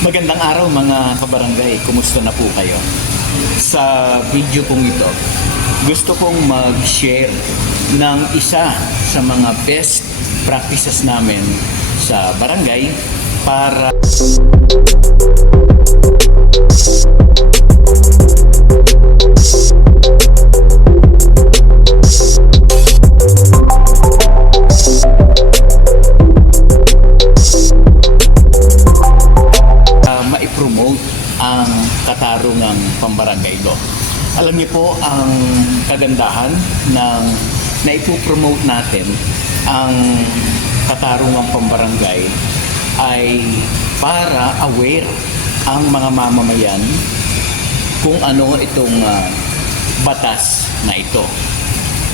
Magandang araw mga kabarangay, kumusta na po kayo? Sa video kong ito, gusto kong mag-share ng isa sa mga best practices namin sa barangay para pambarangay ko. Alam niyo po ang kagandahan ng na ipopromote natin ang katarungang pambarangay ay para aware ang mga mamamayan kung ano itong ah, batas na ito.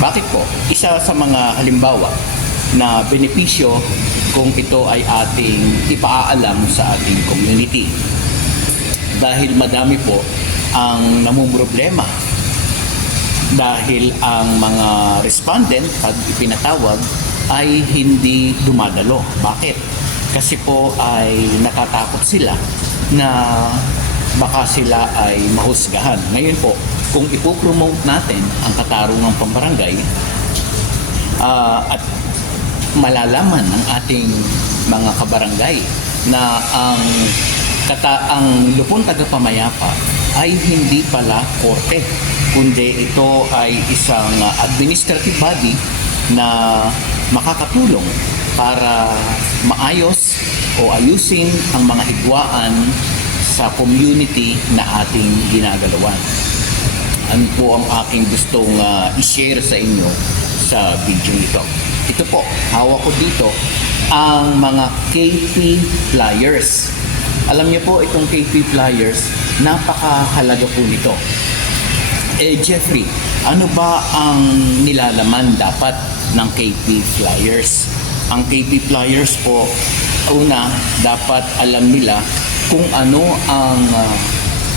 Bakit po? Isa sa mga halimbawa na benepisyo kung ito ay ating ipaalam sa ating community. Dahil madami po ang namumroblema dahil ang mga respondent pag ipinatawag ay hindi dumadalo. Bakit? Kasi po ay natatakot sila na baka sila ay mahusgahan. Ngayon po, kung ipopromote natin ang katarungang pambarangay ah, at malalaman ng ating mga kabarangay na ang kata ang lupon tagapamayapa ay hindi pala korte kundi ito ay isang administrative body na makakatulong para maayos o ayusin ang mga higwaan sa community na ating ginagalawan. Ano po ang aking gustong uh, i-share sa inyo sa video ito. Ito po, hawak ko dito ang mga KP flyers. Alam niyo po itong KP flyers, napakahalaga po nito. Eh Jeffrey, ano ba ang nilalaman dapat ng KP flyers? Ang KP flyers po, una, dapat alam nila kung ano ang ah,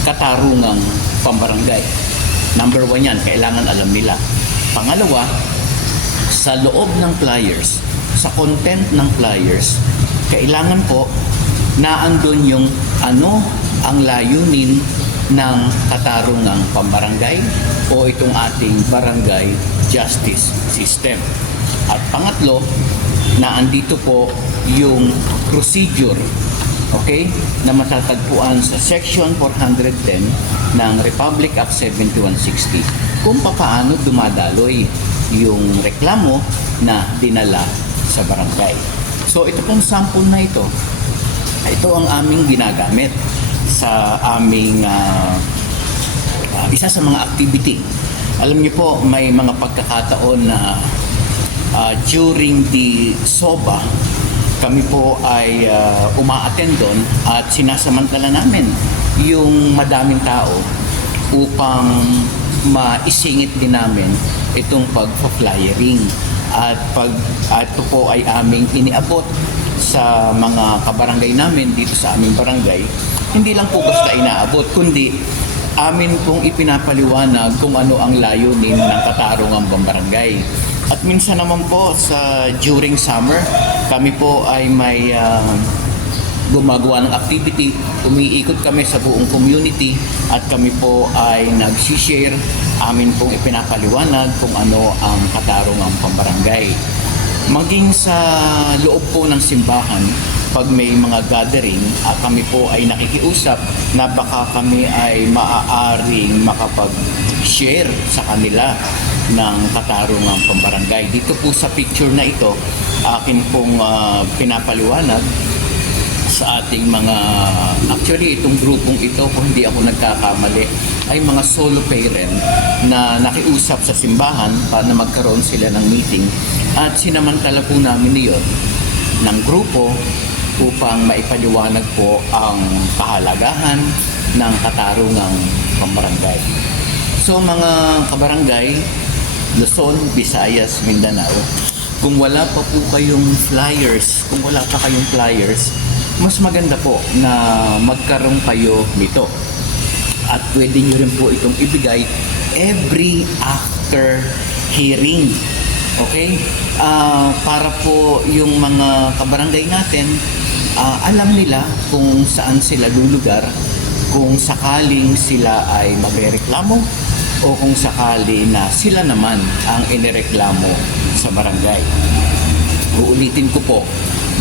katarungang pambarangay. Number one yan, kailangan alam nila. Pangalawa, sa loob ng flyers, sa content ng flyers, kailangan po na andun yung ano ang layunin ng katarungang pambarangay o itong ating barangay justice system. At pangatlo, na andito po yung procedure okay, na matatagpuan sa Section 410 ng Republic Act 7160 kung papaano dumadaloy yung reklamo na dinala sa barangay. So ito pong sample na ito, ito ang aming ginagamit sa aming ah, ah, isa sa mga activity. Alam niyo po, may mga pagkakataon na ah, during the SOBA, kami po ay uh, umaattend doon at sinasamantala namin yung madaming tao upang maisingit din namin itong pagpa-flyering at pag at ito po ay aming iniabot sa mga kabarangay namin dito sa aming barangay hindi lang po basta inaabot kundi amin pong ipinapaliwanag kung ano ang layunin ng katarungang pambarangay. At minsan naman po sa during summer, kami po ay may ah, gumagawa ng activity, umiikot kami sa buong community at kami po ay nag-share, amin pong ipinapaliwanag kung ano ang katarungang pambarangay. Maging sa loob po ng simbahan, pag may mga gathering, ah, kami po ay nakikiusap na baka kami ay maaaring makapag-share sa kanila ng katarungang pambarangay. Dito po sa picture na ito, akin pong ah, pinapaliwanag sa ating mga actually itong grupong ito kung hindi ako nagkakamali ay mga solo parent na nakiusap sa simbahan para na magkaroon sila ng meeting at sinamantala po namin niyon ng grupo upang maipaliwanag po ang kahalagahan ng katarungang pambarangay. So mga kabarangay, Luzon, Visayas, Mindanao, kung wala pa po kayong flyers, kung wala pa kayong flyers, mas maganda po na magkaroon kayo nito. At pwede nyo rin po itong ibigay every after hearing. Okay? Ah, para po yung mga kabarangay natin ah, alam nila kung saan sila lulugar kung sakaling sila ay magreklamo o kung sakali na sila naman ang inireklamo sa barangay. Uulitin ko po,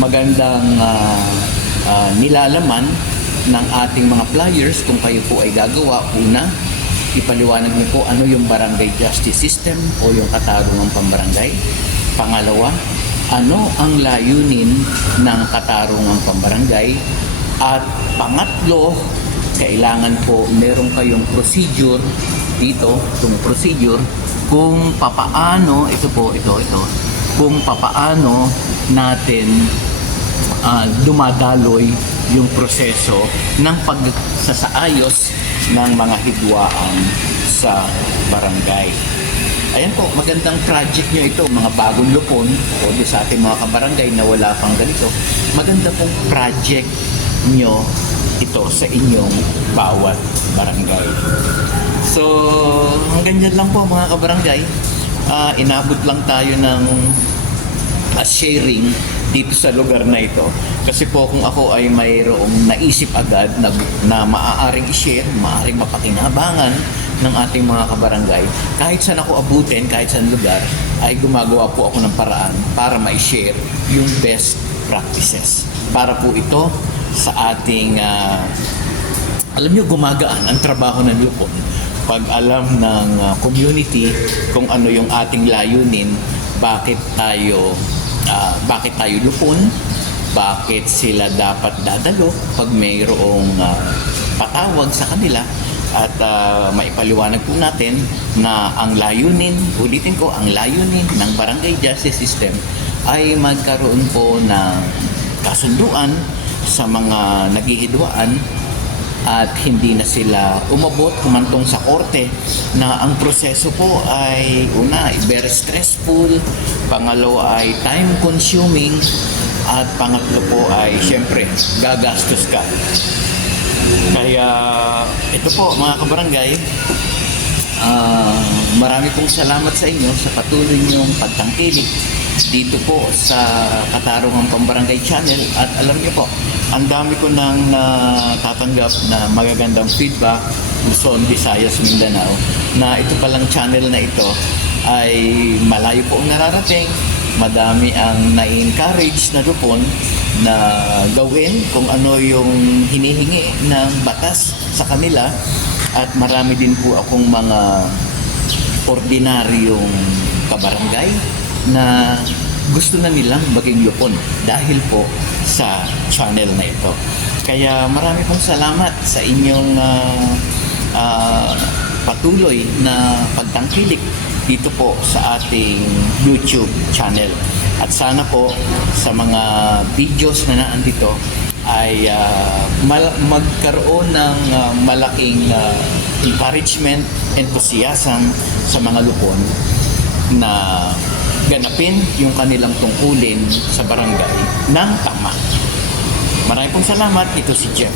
magandang ah, ah, nilalaman ng ating mga flyers kung kayo po ay gagawa. Una, ipaliwanag niyo po ano yung barangay justice system o yung katarungang pambarangay. Pangalawa, ano ang layunin ng katarungang pambarangay. At pangatlo, kailangan po meron kayong procedure dito, itong procedure, kung papaano, ito po, ito, ito, kung papaano natin ah, dumadaloy yung proseso ng pagsasaayos ng mga hidwaan sa barangay. Ayan po, magandang project nyo ito, mga bagong lupon o sa ating mga kabarangay na wala pang ganito. Maganda pong project nyo ito sa inyong bawat barangay. So, hanggang dyan lang po mga kabarangay. Ah, inabot lang tayo ng uh, sharing dito sa lugar na ito. Kasi po kung ako ay mayroong naisip agad na, na maaaring i-share, maaaring mapakinabangan ng ating mga kabarangay, kahit saan ako abutin, kahit saan lugar, ay gumagawa po ako ng paraan para ma-share yung best practices. Para po ito sa ating ah, alam nyo, gumagaan ang trabaho ng lupon pag alam ng uh, community kung ano yung ating layunin, bakit tayo ah, bakit tayo lupon, bakit sila dapat dadalo pag mayroong ah, patawag sa kanila? At ah, maipaliwanag po natin na ang layunin, ulitin ko, ang layunin ng Barangay Justice System ay magkaroon po ng kasunduan sa mga naghihidwaan at hindi na sila umabot, kumantong sa korte na ang proseso po ay una, very stressful, pangalawa ay time consuming, at pangatlo po ay syempre gagastos ka. Kaya ito po mga kabarangay, Ah, marami pong salamat sa inyo sa patuloy niyong pagtangkilik dito po sa Katarungang Pambarangay Channel at alam niyo po, ang dami ko nang natatanggap na magagandang feedback Luzon, Visayas, Mindanao na ito palang channel na ito ay malayo po ang nararating. Madami ang na-encourage na lupon na gawin kung ano yung hinihingi ng batas sa kanila. At marami din po akong mga ordinaryong kabarangay na gusto na nilang maging lupon dahil po sa channel na ito. Kaya marami pong salamat sa inyong ah, ah, patuloy na pagtangkilik dito po sa ating YouTube channel. At sana po sa mga videos na naandito ay ah, mal- magkaroon ng ah, malaking ah, encouragement, enthusiasm sa mga lupon na ganapin yung kanilang tungkulin sa barangay ng tama. Maraming pong salamat. Ito si Jeff.